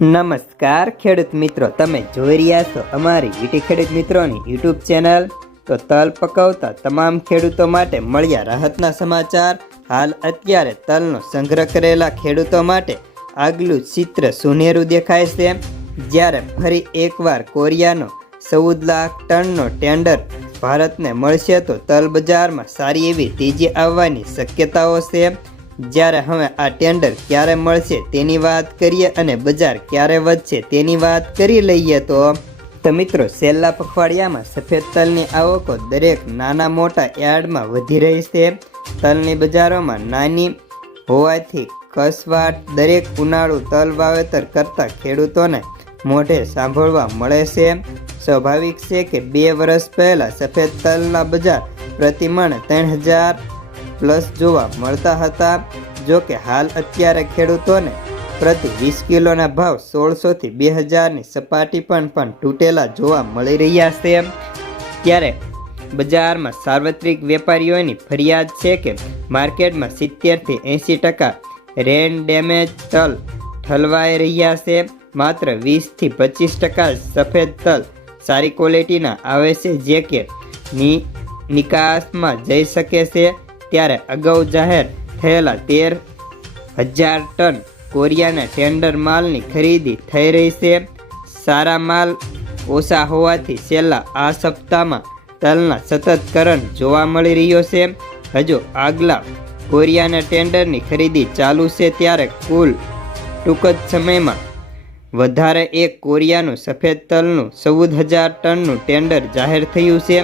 નમસ્કાર, ખેડૂત મિત્રો. તમે જોઈ રહ્યા છો અમારી વીટી ખેડૂત મિત્રોની યુટ્યુબ ચેનલ. તો તલ પકવતા તમામ ખેડૂતો માટે મળ્યા રાહતના સમાચાર. હાલ અત્યારે તલનો સંગ્રહ કરેલા ખેડૂતો માટે આગલું ચિત્ર સુનેરું દેખાય છે. જ્યારે ફરી એકવાર કોરિયાનો ચૌદ લાખ ટનનો ટેન્ડર ભારતને મળશે તો તલ બજારમાં સારી એવી તેજી આવવાની શક્યતાઓ છે. જ્યારે હવે આ ટેન્ડર ક્યારે મળશે તેની વાત કરીએ અને બજાર ક્યારે વધશે તેની વાત કરી લઈએ તો તો મિત્રો છેલ્લા પખવાડિયામાં સફેદ તલની આવકો દરેક નાના મોટા યાર્ડમાં વધી રહી છે. તલની બજારોમાં નાની હોવાથી કસવાટ દરેક ઉનાળુ તલ વાવેતર કરતા ખેડૂતોને મોઢે સાંભળવા મળે છે. સ્વાભાવિક છે કે બે વર્ષ પહેલાં સફેદ તલના બજાર પ્રતિમણ ત્રણ હજાર પ્લસ જોવા મળતા હતા. જો કે હાલ અત્યારે ખેડૂતોને પ્રતિ વીસ કિલોના ભાવ સોળસોથી બે હજારની સપાટી પણ પણ તૂટેલા જોવા મળી રહ્યા છે. ત્યારે બજારમાં સાર્વત્રિક વેપારીઓની ફરિયાદ છે કે માર્કેટમાં સિત્તેરથી એંસી ટકા રેન ડેમેજ તલ ઠલવાઈ રહ્યા છે. માત્ર વીસથી પચીસ ટકા સફેદ તલ સારી ક્વોલિટીના આવે છે, જે કે નિકાસમાં જઈ શકે છે. ત્યારે અગાઉ જાહેર થયેલા તેર હજાર ટન કોરિયાના ટેન્ડર માલની ખરીદી થઈ રહી છે. સારા માલ ઓછા હોવાથી છેલ્લા આ સપ્તાહમાં તલના સતત કરણ જોવા મળી રહ્યો છે. હજુ આગલા કોરિયાના ટેન્ડરની ખરીદી ચાલુ છે ત્યારે કુલ ટૂંક જ સમયમાં વધારે એક કોરિયાનું સફેદ તલનું ચૌદ હજાર ટનનું ટેન્ડર જાહેર થયું છે.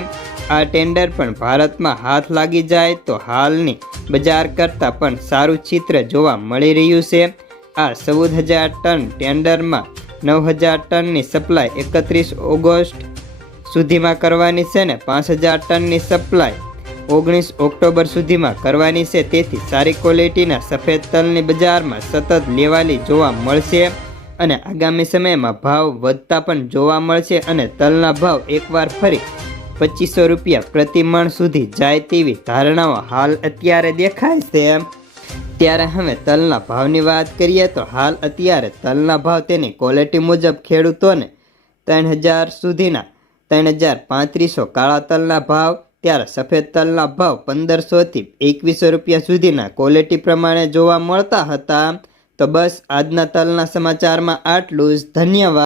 આ ટેન્ડર પણ ભારતમાં હાથ લાગી જાય તો હાલની બજાર કરતાં પણ સારું ચિત્ર જોવા મળી રહ્યું છે. આ ચૌદ હજાર ટન ટેન્ડરમાં નવ હજાર ટનની સપ્લાય એકત્રીસ ઓગસ્ટ સુધીમાં કરવાની છે ને પાંચ હજાર ટનની સપ્લાય ઓગણીસ ઓક્ટોબર સુધીમાં કરવાની છે. તેથી સારી ક્વોલિટીના સફેદ તલની બજારમાં સતત લેવાલી જોવા મળશે અને આગામી સમયમાં ભાવ વધતા પણ જોવા મળશે અને તલના ભાવ એકવાર ફરી પચીસો રૂપિયા પ્રતિ મણ સુધી જાય તેવી ધારણાઓ હાલ અત્યારે દેખાય છે. ત્યારે હવે તલના ભાવની વાત કરીએ તો હાલ અત્યારે તલના ભાવ તેની ક્વોલિટી મુજબ ખેડૂતોને ત્રણ હજાર સુધીના ત્રણ હજાર પાંત્રીસો કાળા તલના ભાવ, ત્યારે સફેદ તલના ભાવ પંદરસોથી એકવીસો રૂપિયા સુધીના ક્વોલિટી પ્રમાણે જોવા મળતા હતા. તો બસ આજના તલના સમાચારમાં આટલું જ. ધન્યવાદ.